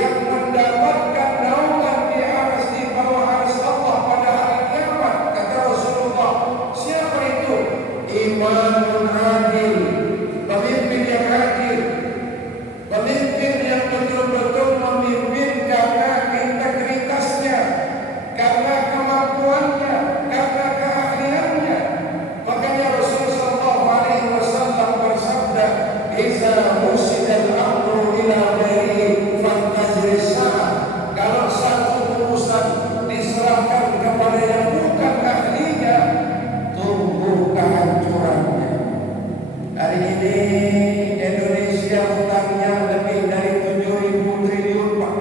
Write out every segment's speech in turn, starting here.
yang mendapatkan naungan di aras di bawah aras Allah pada hari kiamat. Kata Rasulullah, siapa itu? Imamun adil, pemimpin yang adil, pemimpin yang betul-betul memimpin karena integritasnya, karena kemampuannya, karena keahliannya. Makanya Rasulullah SAW bersabda, "Iza musidal amru ila ghairi fantazrisa." Kalau satu urusan diserahkan kepada yang bukan ahlinya, tunggu kehancurannya. Hari ini Indonesia hutangnya lebih dari 7.000 triliun, Pak.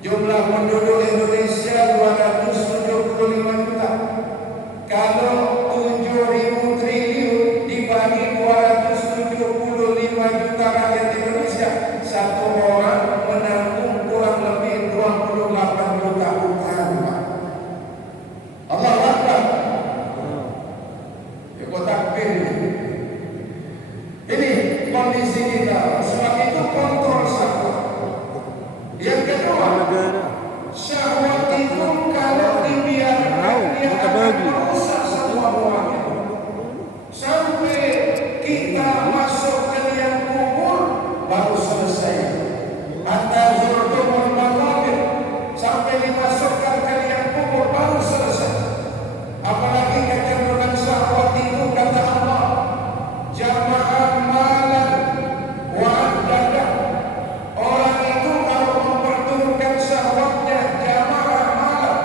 Jumlah penduduk Indonesia 275 juta. Kalau 7.000 triliun dibagi 275 juta rakyat Indonesia, satu orang menanggung kurang lebih 28 juta utang, Pak. Allah Akbar. Ya, kok takbir. Ini kondisi kita. Sebab itu kontrol syahwat. Yang kedua, syahwat itu kalau dibiarkan dia akan merusak semua orangnya. Sampai kita masuk ke liang kubur baru selesai. Hatta zurtumul maqabir, sampai dimasukkan ke liang kubur baru selesai. Apalagi kecenderungan syahwat itu, kata Allah, jama'an malan wa adada. Orang itu kalau memperturutkan syahwatnya, jama'an malan,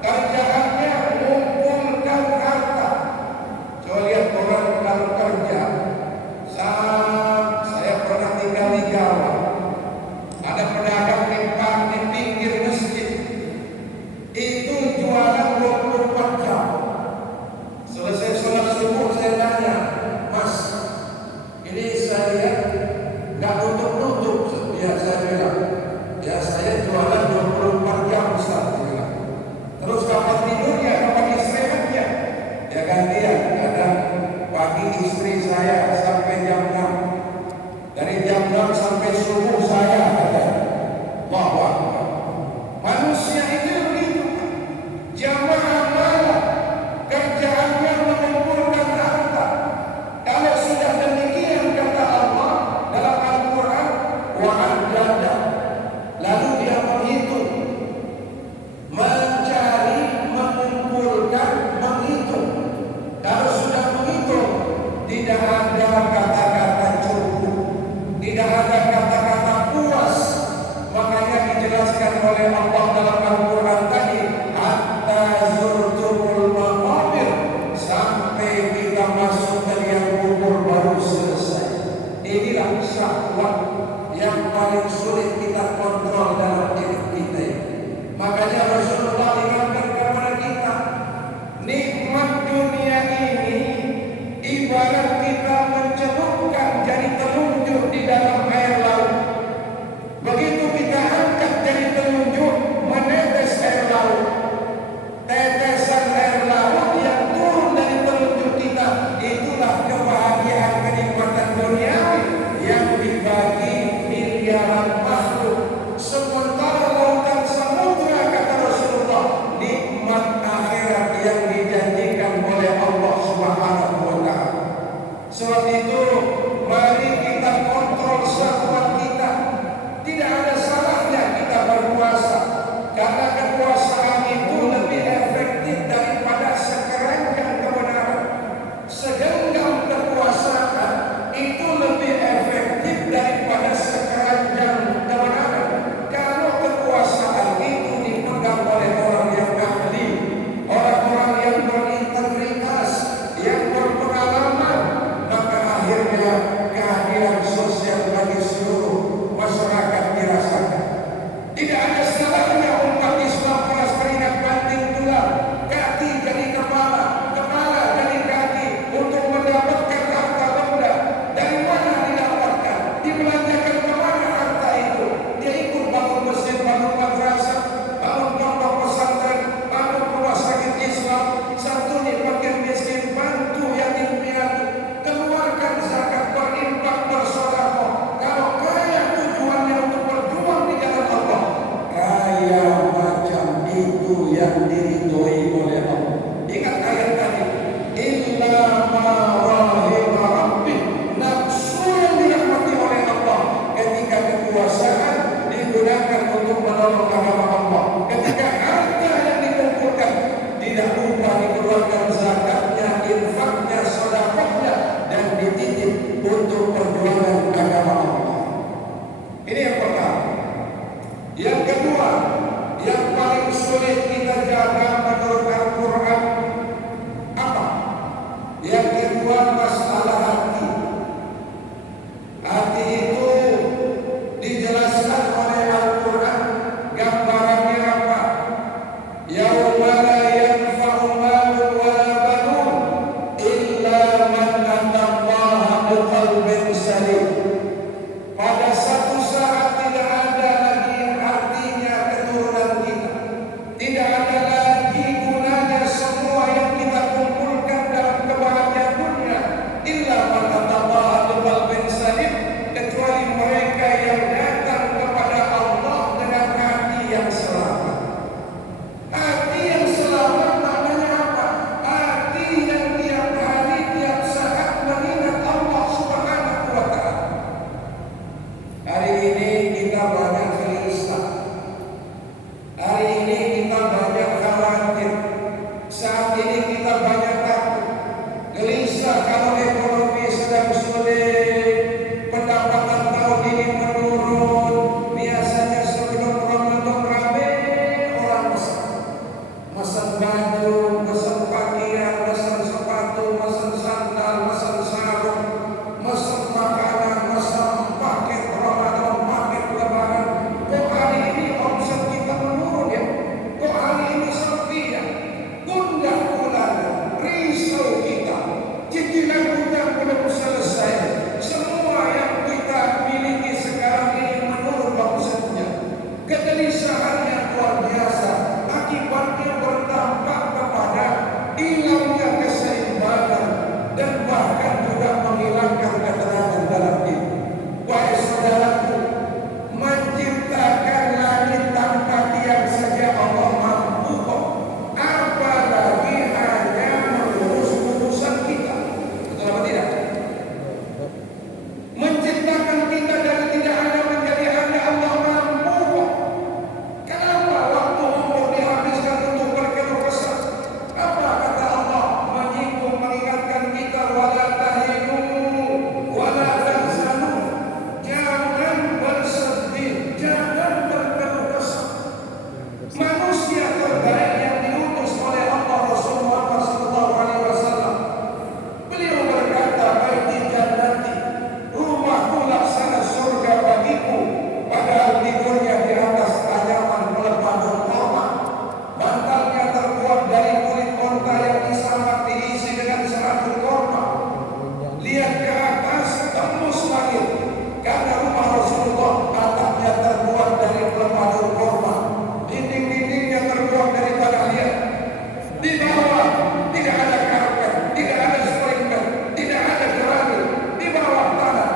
kerjaannya mengumpulkan harta. Coba lihat orang kalau kerja. Saya pernah tinggal di Jawa. Ada pedagang di pinggir masjid. Itu jualan 24 jam. Selesai sholat subuh saya tanya, "Mas, ini saya nggak nutup-nutup." Ya, saya bilang, "Ya, saya jualan 24 jam Ustaz." Terus kapan tidurnya, kapan istirahatnya? Ya gantian. Kadang pagi istri saya sampai jam 6, dari jam 6 sampai subuh saya ada. Bahwa manusia itu begitu, jamaah malam, kerjaannya mengumpulkan harta. Kalau sudah demikian, kata Allah dalam Al-Quran, wa'adada, lalu dia menghitung, mencari, mengumpulkan, menghitung. Kalau sudah menghitung, tidak ada kata-kata cukup, tidak ada kata-kata puas. Makanya dijelaskan oleh Allah dalam Al-Quran tadi, hatta zurtumul maqabir, sampai kita masuk ke liang kubur baru selesai. Inilah syahwat yang paling sulit kita kontrol dalam diri kita. Makanya Rasulullah ingatkan kepada kita, nikmat dunia ini ibarat kita mencelupkan jari telunjuk di dalam air laut. Begitu kita angkat jari telunjuk, menetes air laut. Tetesan air laut yang turun dari telunjuk kita, itulah kebahagiaan kenikmatan duniawi yang dibagi miliaran makhluk. Sementara lautan samudra, kata Rasulullah, nikmat akhirat yang dijanjikan oleh Allah Subhanahu wa Ta'ala. Sebab itu, mari kita kontrol syahwat kita. Tidak ada salahnya kita berpuasa, karena kekuasaan itu lebih efektif daripada sekeranjang kebenaran. Segenggam kekuasaan itu lebih efektif daripada sekeranjang kebenaran. Kalau kekuasaan itu dipegang oleh orang yang ahli, orang-orang yang berintegritas, yang berpengalaman, maka akhirnya keadilan sosial bagi seluruh masyarakat dirasakan. Tidak ada salahnya umat Islam menolong agama Allah. Ketika harta yang dikumpulkan tidak lupa dikeluarkan zakatnya, infaknya, sedekahnya, dan dititip untuk perjuangan agama Allah. Ini yang pertama. Yang kedua, yang paling sulit kita jaga menurut Al-Quran apa? Yang kedua, masalah hati. Hati itu dijelaskan oleh Al-Quran, gambarannya apa? Yauma la yanfa'u malun wala banun illa man atallaha biqalbin salim. Pada satu saat tidak ada lagi artinya keturunan kita, tidak ada lagi gunanya semua yang kita kumpulkan dalam kebahagiaan dunia, illa man atallaha biqalbin salim, kecuali mereka yang datang kepada Allah dengan hati yang selamat. Hati yang selamat maknanya apa? Hati yang tiap hari, tiap saat mengingat Allah Subhanahu wa Ta'ala. Hari ini kita banyak gelisah. Hari ini kita banyak khawatir. Saat ini kita banyak takut. Gelisah kalau ekonomi sedang sulit, pendapatan tahun ini menurun. Biasanya sebelum Ramadan ramai orang pesan baju, pesan pakaian, pesan sepatu, pesan sandal, pesan sarung, pesan makanan, pesan paket Ramadan, paket lebaran. Kok hari ini omset kita menurun ya? Kok hari ini sepi ya? Gundah gulana, risau kita, cicilan hutang belum selesai. Semua yang kita miliki sekarang ini menurun omsetnya. Kegelisahan yang luar biasa, akibatnya berdampak kepada hilangnya keseimbangan dan bahkan juga menghilangkan ketenangan dalam hidup. Wahai saudaraku, menciptakan langit tanpa tiang saja Allah mampu kok, apalagi hanya mengurus urusan kita. Betul apa tidak? Menciptakan kita dari tidak ada menjadi ada, Allah mampu kok. Kenapa waktu umur dihabiskan untuk berkeluh kesah? Apa kata Allah? Menyinggung, mengingatkan kita, wala tahinu wala tahzanu. Jangan bersedih, jangan berkeluh kesah. Manusia terbaik yang diutus oleh Allah Rasulullah SAW, beliau berkata, baiti jannati, rumahku laksana surga bagiku. Padahal tidurnya di atas anyaman pelepah kurma, bantalnya terbuat dari kulit onta yang disambar diisi dengan serabut kurma. Lihat ke atas, tembus langit, karena rumah Rasulullah atapnya terbuat dari pelepah kurma, dinding-dindingnya terbuat dari tanah liat. Di bawah tidak ada karpet, tidak ada sprinkler, tidak ada gerani. Di bawah tanah,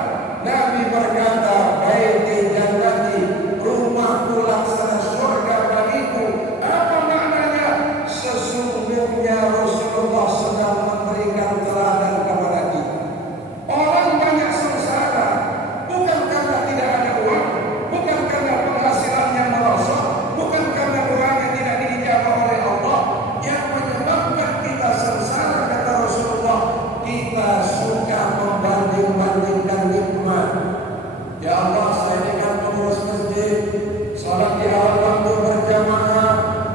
Nabi berkata, baiti jannati, rumahku laksana surga bagiku. Apa maknanya? Sesungguhnya Rasulullah sedang memberikan teladan kepada kita. Orang banyak sengsara bukan karena tidak ada uang, bukan karena penghasilannya merosot, bukan karena doanya tidak diijabah oleh Allah. Yang menyebabkan kita sengsara, kata Rasulullah, kita suka membanding-bandingkan nikmat. Ya Allah, saya ini kan pengurus masjid, sholat di awal waktu berjamaah,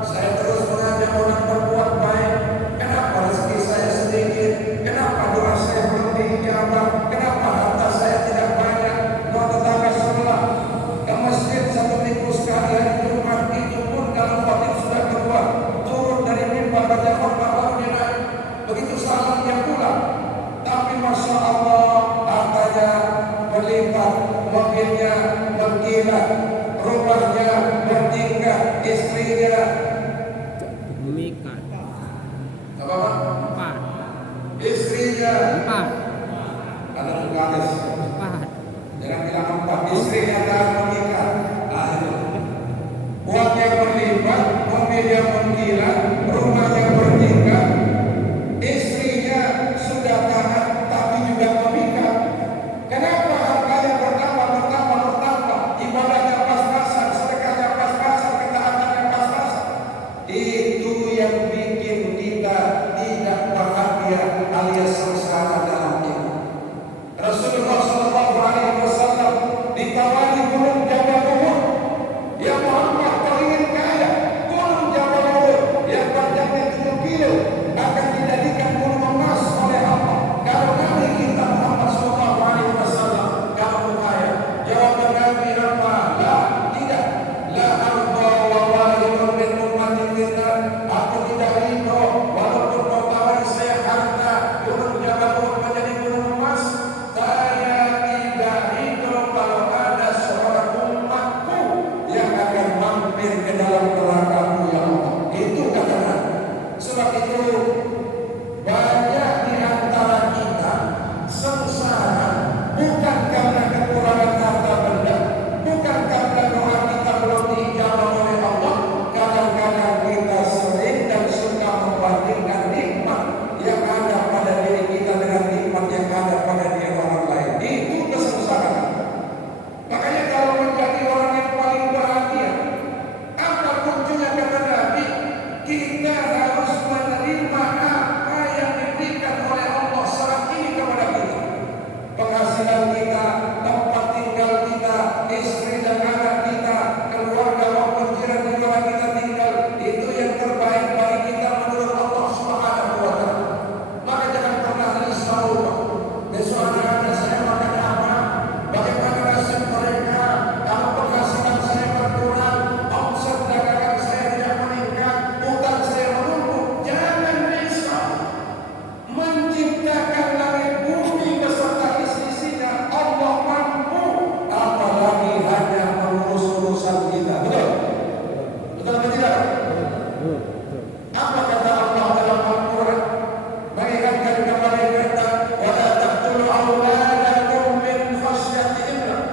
saya terus mengajak orang berbuat baik. Kenapa rezeki saya sedikit? Kenapa doa saya belum diijabah? Kenapa harta saya tidak banyak? Mau tetangga sebelah ke masjid satu minggu sekali hari Jumat, itu pun kalau khotib sudah keluar, turun dari mimbar baca khutbah baru dia naik. Begitu salam dia pulang. Tapi masya Allah, hartanya berlipat, mobilnya berkilat, rumahnya bertingkat, istrinya Mikat apa Pak? 4 Istrinya 4 ada tugalis. 4 Jangan bilang 4, istrinya tak menikah. Uangnya berlipat, mobilnya berkilat, rumahnya bertingkat, istrinya sudah taat tapi juga memikat. Kenapa hartanya bertambah? Ibadahnya pas-pasan, sedekahnya pas-pasan, mengalir ke dalam neraka-Mu ya Allah. Itu kata Nabi. Sebab itu banyak di antara kita sengsara bukan karena kekurangan harta benda, bukan karena doa kita belum diijabah oleh Allah. Kadang-kadang kita sering dan suka membandingkan nikmat yang ada pada diri kita dengan nikmat yang ada pada diri orang lain. Itu kesengsaraan. Makanya kalau menjadi orang yang paling bahagia, apa kuncinya kata Nabi? Kita harus menerima apa yang diberikan oleh Allah saat ini kepada kita. Penghasilan kita, tempat tinggal kita, istri dan anak kita, keluarga maupun jiran di mana kita tinggal, itu yang terbaik bagi kita menurut Allah Subhanahu wa Ta'ala. Maka jangan pernah risau, besok anak-anak saya makan apa, bagaimana nasib mereka, kalau penghasilan saya berkurang, omset dagangan saya tidak meningkat, utang saya menumpuk. Jangan risau. Menciptakan langit bumi beserta isi-isinya Allah mampu, apalagi hanya mengurus urusan kita. Betul? Betul atau tidak? Apa kata Allah dalam Al-Quran? Mengingatkan kepada kita, wala taqtulu awladakum min khasyati imlaq.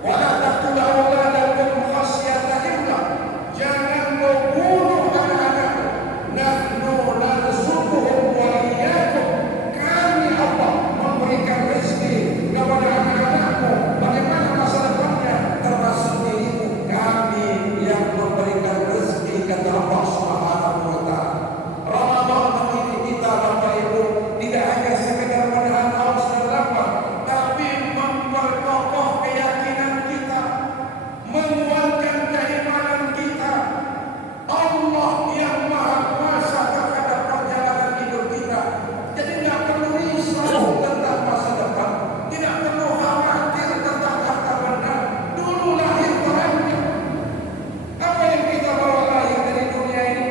Wala taqtulu awladakum khasyata imlaq. Jangan membunuh anak-anakmu. Nahnu narzuquhum wa iyyakum. Kami Allah memberikan rezeki kepada anak-anakmu. Bagaimana masa depannya? Termasuk dirimu. Kami yang memberikan rezeki kata Allah Subhanahu wa Ta'ala. Ramadan mendidik kita Bapak Ibu tidak hanya sekedar menahan haus dan lapar, tapi memperkokoh keyakinan kita, menguatkan keimanan kita. Allah yang Maha Kuasa terhadap perjalanan hidup kita. Jadi tidak perlu risau tentang masa depan, tidak perlu khawatir tentang harta benda. Dulu lahir orangnya. Apa yang kita bawa lahir dari dunia ini?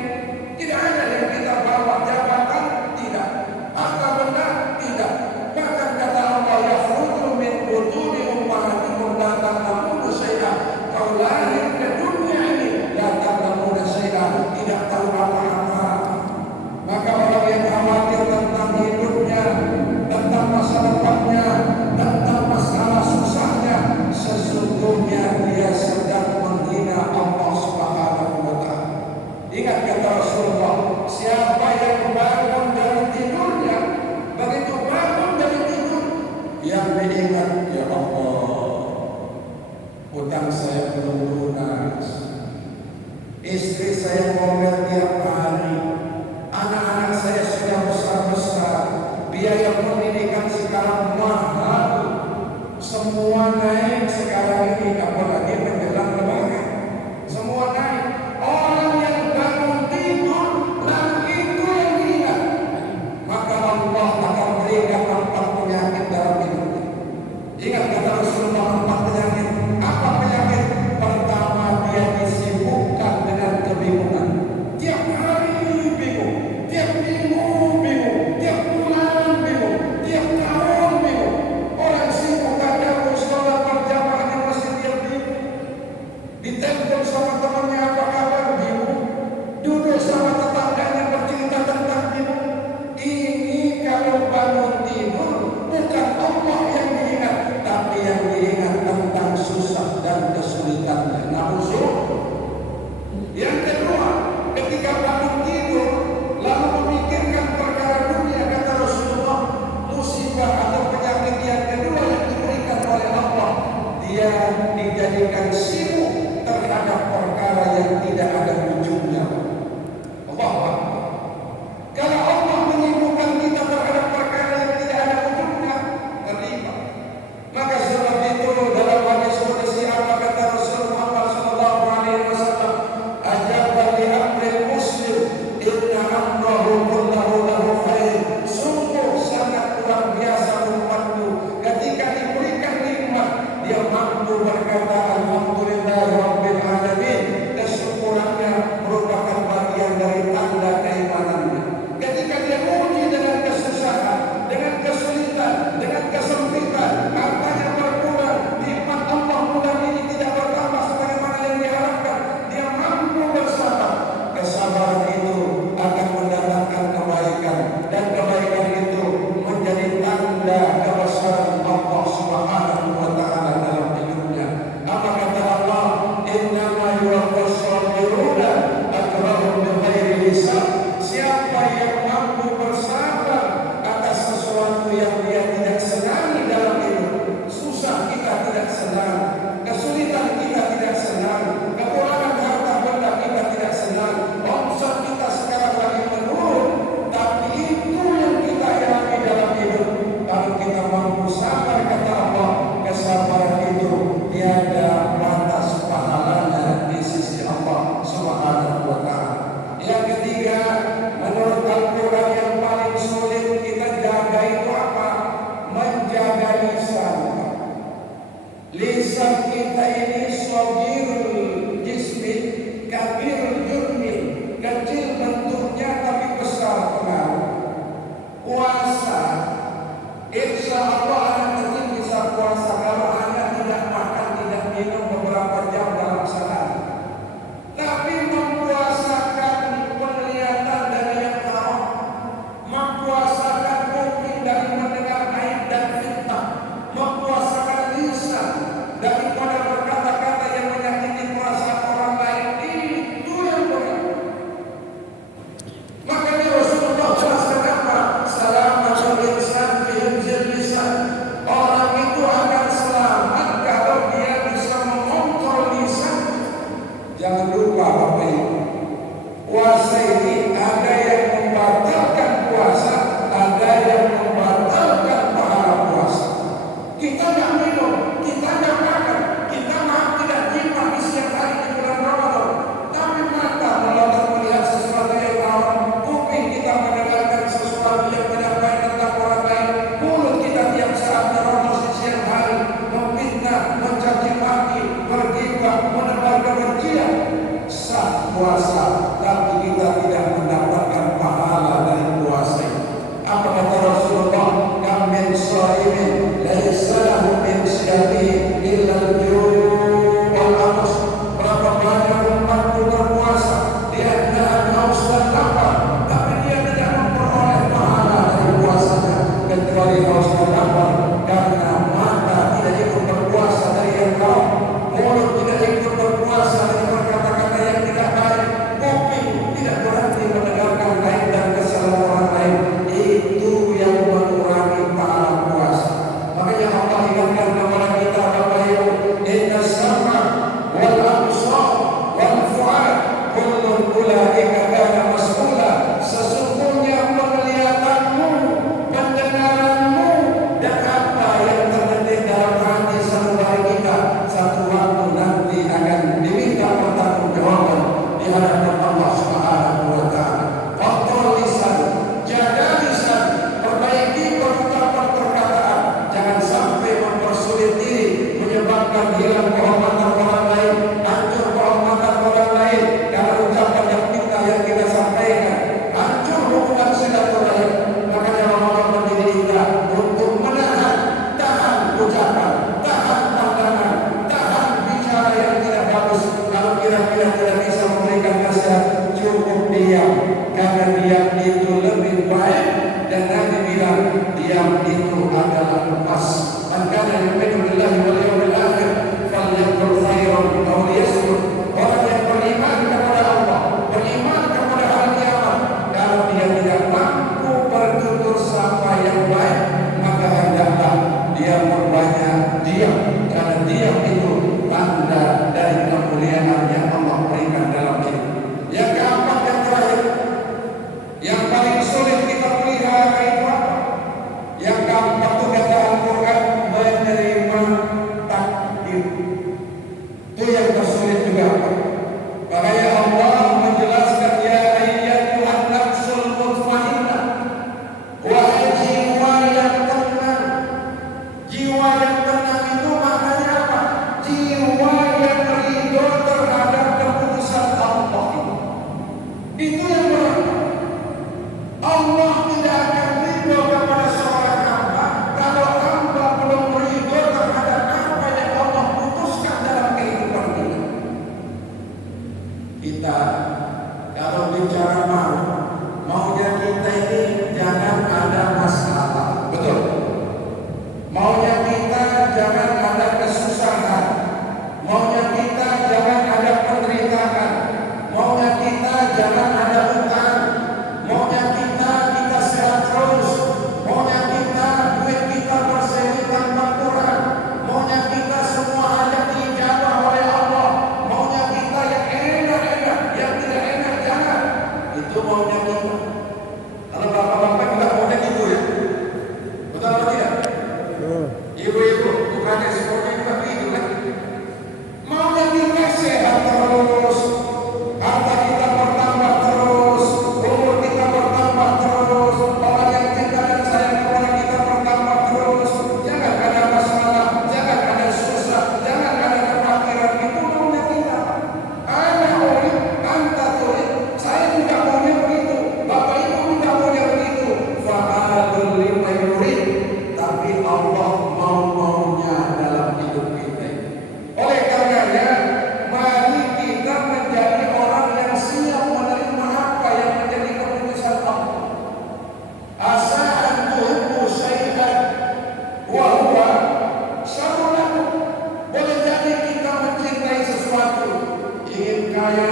Tidak ada yang kita bawa jabatan, tidak. Harta benda, tidak. Bahkan kata Allah, yakhruju min butuni ummahatikum la ta'lamuna syai'an. Kau lahir ke dunia ini la ta'lamuna syai'an, tidak tahu apa-apa. Maka orang yang khawatir tentang hidupnya, tentang masa depannya, tentang masalah susahnya, sesungguhnya dia sedang menghina Allah Subhanahu wa Ta'ala. Ingat kata Rasulullah, siapa yang bangun dari tidurnya, begitu bangun dari tidur, yang diingat, ya Allah, utang saya belum lunas, istri saya ngomel tiap hari, anak-anak saya sudah besar-besar, biaya pendidikan sekarang mahal, semua naik sekarang ini, apalagi menjelang lebaran, semua naik. Orang yang bangun tidur, lalu itu yang diingat, maka Allah akan berikan 4 penyakit dalam hidupnya. Ingat kata Rasulullah, 4 penyakit. Apa penyakit? Pertama, dia disibukkan dengan kebingungan. Tiap hari bingung, tiap minggu bingung, tiap bulan bingung, tiap tahun bingung. Orang sibuk kadang sholat berjamaah di masjid dia bingung. Ditelepon sama temannya apa kabar bingung. Duduk sama tetangganya bercerita tentang bingung. Ini kalau bangun tidur bukan Allah yang diingat, tapi yang diingat tentang susah dan kesulitannya. Yang kedua, ketika bangun tidur lalu memikirkan perkara dunia, kata Rasulullah, musibah atau penyakit yang kedua yang diberikan oleh Allah, dia dijadikan sibuk terhadap perkara Jangan lupa Bapak Ibu, puasa ini ada yang membatalkan puasa, ada yang membatalkan pahala puasa. Kita nggak minum, kita nggak makan, kita tidak jima di siang hari di bulan Ramadan, tapi mata melotot melihat sesuatu yang haram, kuping kita mendengarkan sesuatu yang tidak baik tentang orang lain, mulut kita tiap saat meronos di siang hari, memfitnah, mencaci maki, bergibah, menebar kebencian. Sah puasa, tapi kita tidak mendapatkan pahala dari puasa. Apa kata Rasulullah? Kam min shaimin laisa lahu min siyamihi illa al-ju' wal 'atash. Berapa banyak umatku berpuasa, dia nahan haus dan lapar, tapi dia tidak memperoleh pahala dari puasanya kecuali haus dan lapar, karena mata tidak ikut berpuasa dari yang haram, mulut tidak ikut berpuasa dari kata-kata yang tidak baik, kuping tidak berhenti mendengarkan lain dan kesalahan orang lain. Itu yang mengurangi pahala puasa. Makanya Allah ingatkan kepada kita Bapak Ibu, inna sama wal absar wal fuad kullun ulaika kana mas'ula. Sesungguhnya penglihatanmu, pendengaranmu, dan apa yang terbetik dalam hati sanubari kita satu waktu nanti akan diminta pertanggungjawaban di hadapan Allah Subhanahu wa taala. Kontrol lisan, jaga lisan, perbaiki perkataan, jangan sampai mempersulit diri, menyebabkan hilang kehormatan orang lain, hancur kehormatan orang lain karena ucapan yang yang kita sampaikan, hancur hubungan silaturahim. Makanya Ramadan mendidik kita untuk menahan, tahan ucapan, tahan pandangan, tahan bicara yang tidak bagus. Kalau kira-kira tidak bisa memberikan nasihat, cukup diam, karena diam itu lebih baik. Dan Nabi bilang diam itu adalah lepas. Man kana yu'minu billahi wal yawmil akhir falyaqul khairan aw liyasmut. Orang yang beriman kepada Allah, beriman kepada hari kiamat, kalau dia tidak mampu bertutur sapa yang baik, maka hendaklah dia memperbanyak diam, karena diam itu tanda dari kemuliaan yang Allah berikan dalam hidup. Yang keempat, yang terakhir, yang paling sulit kita pelihara itu apa? Yang keempat itu kata Al-Quran, menerima takdir. Itu yang tersulit juga. Makanya Allah menjelaskan, ya ayyatuhan nafsul mutmainnah, wahai jiwa yang tenang. Jiwa yang tenang itu maknanya apa? Jiwa yang ridho terhadap keputusan Allah. Itu yang berat. Allah tidak akan ridho kepada seorang hamba kalau hamba belum ridho terhadap apa yang Allah putuskan dalam kehidupan kita. Kita kalau bicara maunya kita ini jangan ada masalah, betul? Maunya kita jangan ada kesusahan, maunya kita jangan ada penderitaan, maunya kita jangan ada utang, maunya kita sehat terus, maunya kita duit kita berseri tanpa kurang, maunya kita semua hajat diijabah oleh Allah, maunya kita yang enak-enak, yang tidak enak jangan. Itu maunya kita. Kalau bapak-bapak nggak maunya gitu ya, betul atau tidak? Ibu-ibu bukannya semuanya juga gitu kan? Maunya kita sehat terus, harta kita bertambah terus, umur kita bertambah terus, orang yang cinta dan sayang kepada kita bertambah terus. Jangan ada masalah, jangan ada susah, jangan ada kekhawatiran. Itu maunya kita. Ana urid, anta turid. Saya juga maunya begitu, bapak ibu juga maunya begitu. Fa'alul lima yurid. Tapi Allah mau-maunya dalam hidup kita. Oleh karenanya, mari kita menjadi orang yang siap menerima apa yang menjadi keputusan Allah. Asa an tuhibbu syai'an wa huwa syarrun lakum. Boleh jadi kita mencintai sesuatu, ingin kaya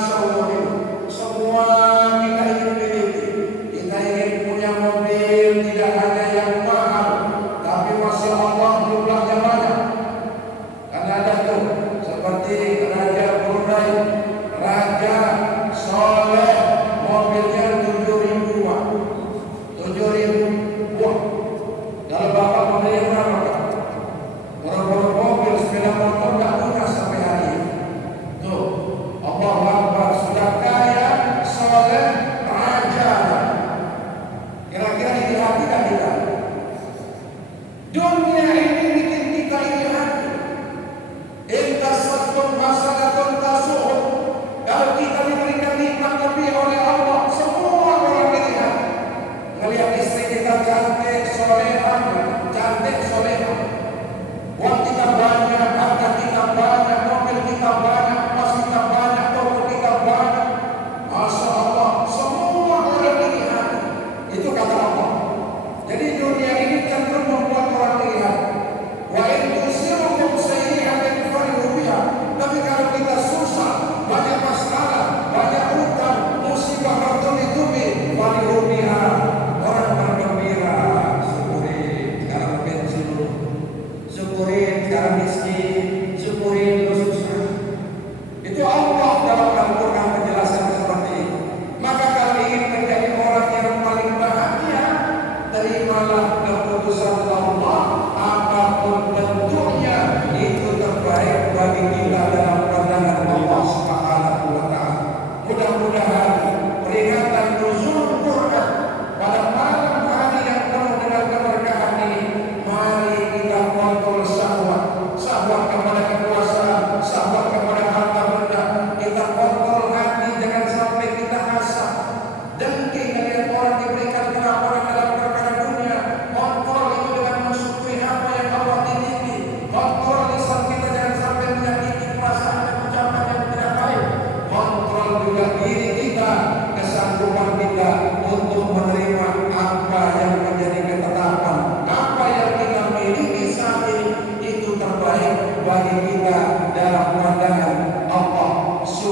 seumur hidup, semua kita ingin miliki. Kita ingin punya mobil, tidak hanya yang mahal, tapi Masya Allah jumlahnya banyak. Kan ada tuh seperti Raja Brunei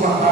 Subhanahu